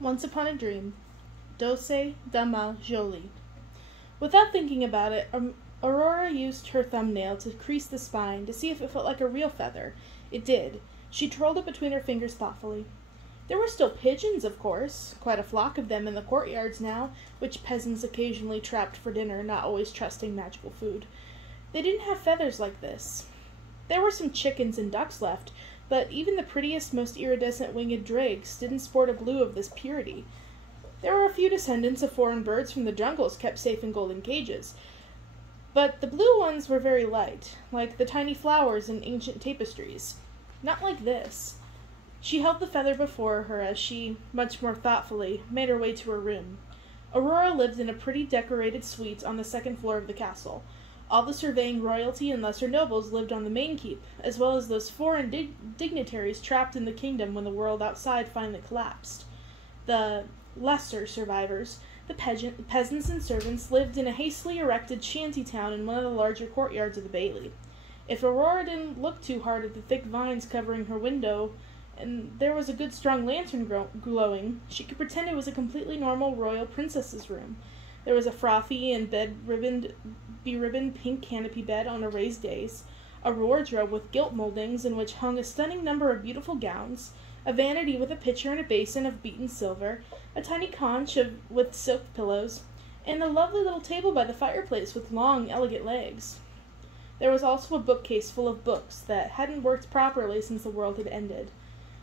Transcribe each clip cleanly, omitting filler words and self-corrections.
Once upon a dream. Doce dama Jolie. Without thinking about it, Aurora used her thumbnail to crease the spine to see if it felt like a real feather. It did. She twirled it between her fingers thoughtfully. There were still pigeons, of course, quite a flock of them in the courtyards now, which peasants occasionally trapped for dinner, not always trusting magical food. They didn't have feathers like this. There were some chickens and ducks left, but even the prettiest, most iridescent winged drakes didn't sport a blue of this purity. There were a few descendants of foreign birds from the jungles kept safe in golden cages, but the blue ones were very light, like the tiny flowers in ancient tapestries. Not like this. She held the feather before her as she, much more thoughtfully, made her way to her room. Aurora lived in a pretty decorated suite on the second floor of the castle. All the surveying royalty and lesser nobles lived on the main keep, as well as those foreign dignitaries trapped in the kingdom when the world outside finally collapsed. The lesser survivors, the peasants and servants, lived in a hastily erected shanty town in one of the larger courtyards of the bailey. If Aurora didn't look too hard at the thick vines covering her window, and there was a good strong lantern glowing, she could pretend it was a completely normal royal princess's room. There was a frothy and beribboned pink canopy bed on a raised dais, a wardrobe with gilt moldings in which hung a stunning number of beautiful gowns, a vanity with a pitcher and a basin of beaten silver, a tiny conch with silk pillows, and a lovely little table by the fireplace with long, elegant legs. There was also a bookcase full of books that hadn't worked properly since the world had ended.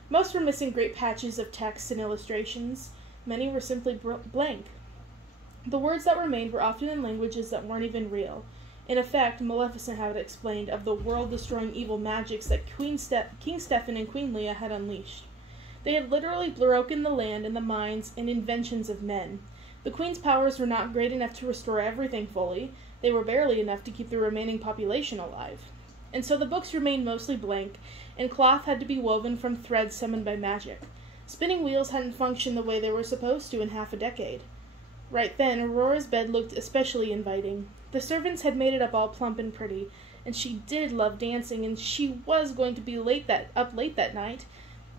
Most were missing great patches of text and illustrations. Many were simply blank. The words that remained were often in languages that weren't even real. In effect, Maleficent had explained of the world-destroying evil magics that King Stephen and Queen Leah had unleashed. They had literally broken the land and the minds and inventions of men. The Queen's powers were not great enough to restore everything fully. They were barely enough to keep the remaining population alive. And so the books remained mostly blank, and cloth had to be woven from threads summoned by magic. Spinning wheels hadn't functioned the way they were supposed to in half a decade. Right then, Aurora's bed looked especially inviting. The servants had made it up all plump and pretty, and she did love dancing, and she was going to be up late that night.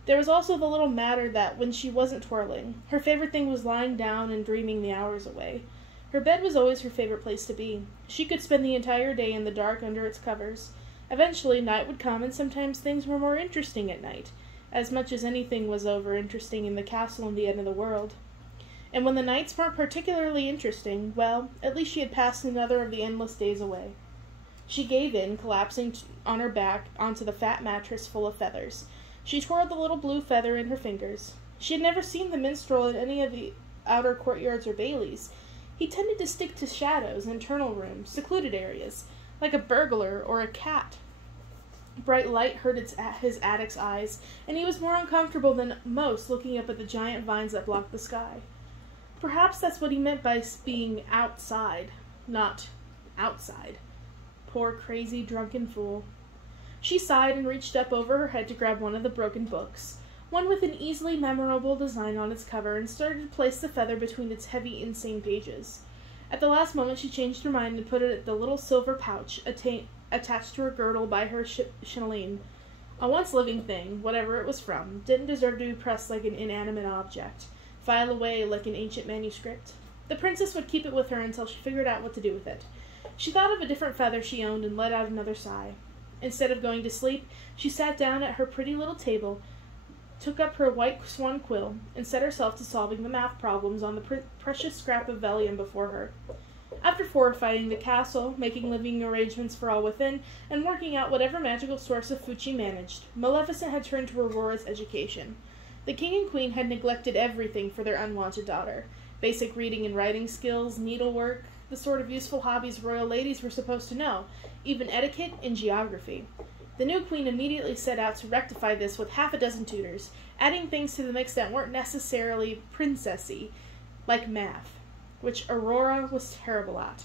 There was also the little matter that, when she wasn't twirling, her favorite thing was lying down and dreaming the hours away. Her bed was always her favorite place to be. She could spend the entire day in the dark under its covers. Eventually, night would come, and sometimes things were more interesting at night, as much as anything was over-interesting in the castle and the end of the world. And when the nights weren't particularly interesting, well, at least she had passed another of the endless days away. She gave in, collapsing on her back onto the fat mattress full of feathers. She twirled the little blue feather in her fingers. She had never seen the minstrel in any of the outer courtyards or baileys. He tended to stick to shadows, internal rooms, secluded areas, like a burglar or a cat. Bright light hurt his attic's eyes, and he was more uncomfortable than most looking up at the giant vines that blocked the sky. Perhaps that's what he meant by being outside, not outside. Poor, crazy, drunken fool. She sighed and reached up over her head to grab one of the broken books, one with an easily memorable design on its cover, and started to place the feather between its heavy, insane pages. At the last moment she changed her mind and put it in the little silver pouch attached to her girdle by her chenille. A once-living thing, whatever it was from, didn't deserve to be pressed like an inanimate object, file away like an ancient manuscript. The princess would keep it with her until she figured out what to do with it. She thought of a different feather she owned and let out another sigh. Instead of going to sleep, she sat down at her pretty little table, took up her white swan quill, and set herself to solving the math problems on the precious scrap of vellum before her. After fortifying the castle, making living arrangements for all within, and working out whatever magical source of food she managed, Maleficent had turned to Aurora's education. The king and queen had neglected everything for their unwanted daughter. Basic reading and writing skills, needlework, the sort of useful hobbies royal ladies were supposed to know, even etiquette and geography. The new queen immediately set out to rectify this with half a dozen tutors, adding things to the mix that weren't necessarily princessy, like math, which Aurora was terrible at.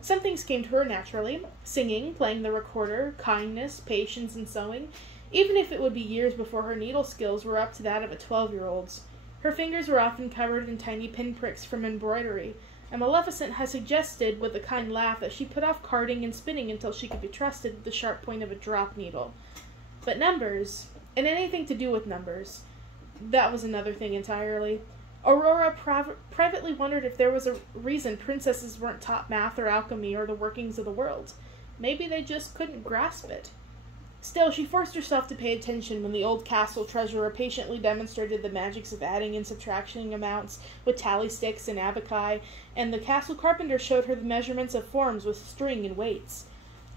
Some things came to her naturally: singing, playing the recorder, kindness, patience, and sewing, even if it would be years before her needle skills were up to that of a 12-year-old's. Her fingers were often covered in tiny pinpricks from embroidery, and Maleficent had suggested with a kind laugh that she put off carding and spinning until she could be trusted with the sharp point of a drop needle. But numbers, and anything to do with numbers, that was another thing entirely. Aurora privately wondered if there was a reason princesses weren't taught math or alchemy or the workings of the world. Maybe they just couldn't grasp it. Still, she forced herself to pay attention when the old castle treasurer patiently demonstrated the magics of adding and subtracting amounts with tally sticks and abaci, and the castle carpenter showed her the measurements of forms with string and weights.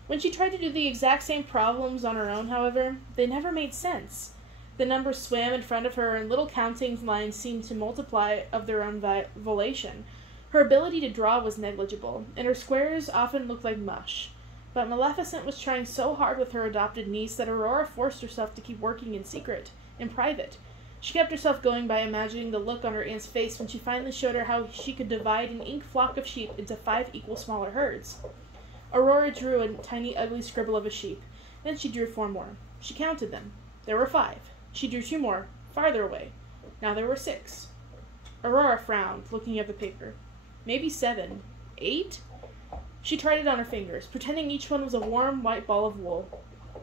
When she tried to do the exact same problems on her own, however, they never made sense. The numbers swam in front of her, and little counting lines seemed to multiply of their own volition. Her ability to draw was negligible, and her squares often looked like mush. But Maleficent was trying so hard with her adopted niece that Aurora forced herself to keep working in secret, in private. She kept herself going by imagining the look on her aunt's face when she finally showed her how she could divide an ink flock of sheep into 5 equal smaller herds. Aurora drew a tiny ugly scribble of a sheep. Then she drew 4 more. She counted them. There were 5. She drew 2 more, farther away. Now there were 6. Aurora frowned, looking at the paper. Maybe 7. 8? She tried it on her fingers, pretending each one was a warm, white ball of wool.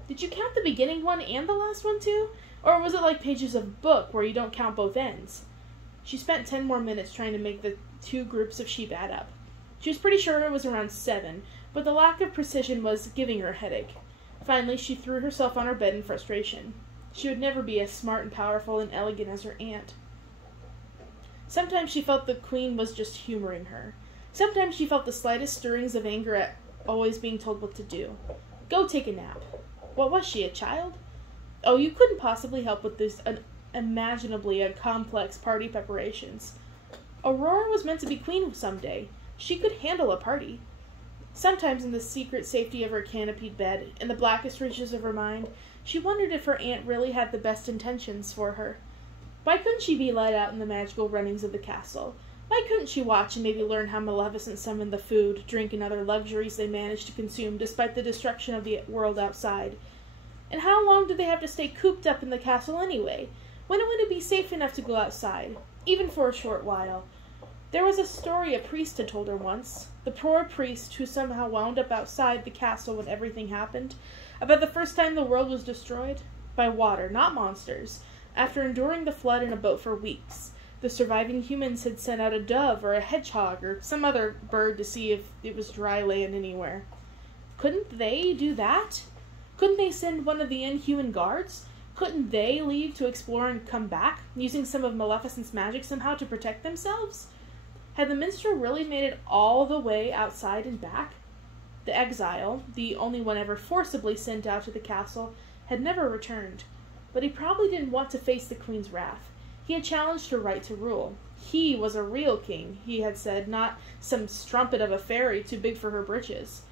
Did you count the beginning one and the last one, too? Or was it like pages of a book where you don't count both ends? She spent 10 more minutes trying to make the 2 groups of sheep add up. She was pretty sure it was around 7, but the lack of precision was giving her a headache. Finally, she threw herself on her bed in frustration. She would never be as smart and powerful and elegant as her aunt. Sometimes she felt the queen was just humoring her. Sometimes she felt the slightest stirrings of anger at always being told what to do. Go take a nap. What was she, a child? Oh, you couldn't possibly help with these unimaginably complex party preparations. Aurora was meant to be queen someday. She could handle a party. Sometimes in the secret safety of her canopied bed, in the blackest reaches of her mind, she wondered if her aunt really had the best intentions for her. Why couldn't she be let out in the magical runnings of the castle? Why couldn't she watch and maybe learn how Maleficent summoned the food, drink, and other luxuries they managed to consume despite the destruction of the world outside? And how long did they have to stay cooped up in the castle anyway? When would it be safe enough to go outside, even for a short while? There was a story a priest had told her once, the poor priest who somehow wound up outside the castle when everything happened, about the first time the world was destroyed. By water, not monsters. After enduring the flood in a boat for weeks, the surviving humans had sent out a dove or a hedgehog or some other bird to see if it was dry land anywhere. Couldn't they do that? Couldn't they send one of the inhuman guards? Couldn't they leave to explore and come back, using some of Maleficent's magic somehow to protect themselves? Had the minstrel really made it all the way outside and back? The exile, the only one ever forcibly sent out to the castle, had never returned. But he probably didn't want to face the queen's wrath. He had challenged her right to rule. He was a real king, he had said, not some strumpet of a fairy too big for her britches.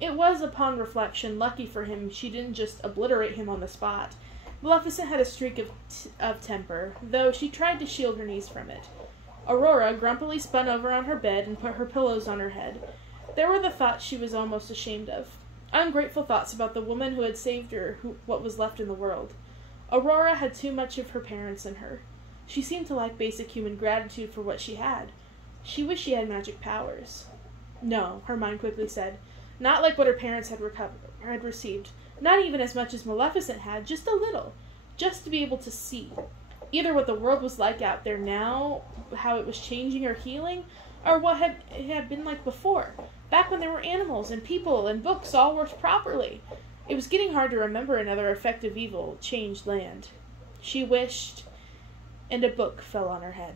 It was, upon reflection, lucky for him she didn't just obliterate him on the spot. Maleficent had a streak of temper, though she tried to shield her niece from it. Aurora grumpily spun over on her bed and put her pillows on her head. There were the thoughts she was almost ashamed of. Ungrateful thoughts about the woman who had saved her what was left in the world. Aurora had too much of her parents in her. She seemed to lack basic human gratitude for what she had. She wished she had magic powers. No, her mind quickly said. Not like what her parents had received. Not even as much as Maleficent had, just a little. Just to be able to see. Either what the world was like out there now, how it was changing or healing, or what it had been like before, back when there were animals and people and books all worked properly. It was getting hard to remember another effective evil changed land. She wished, and a book fell on her head.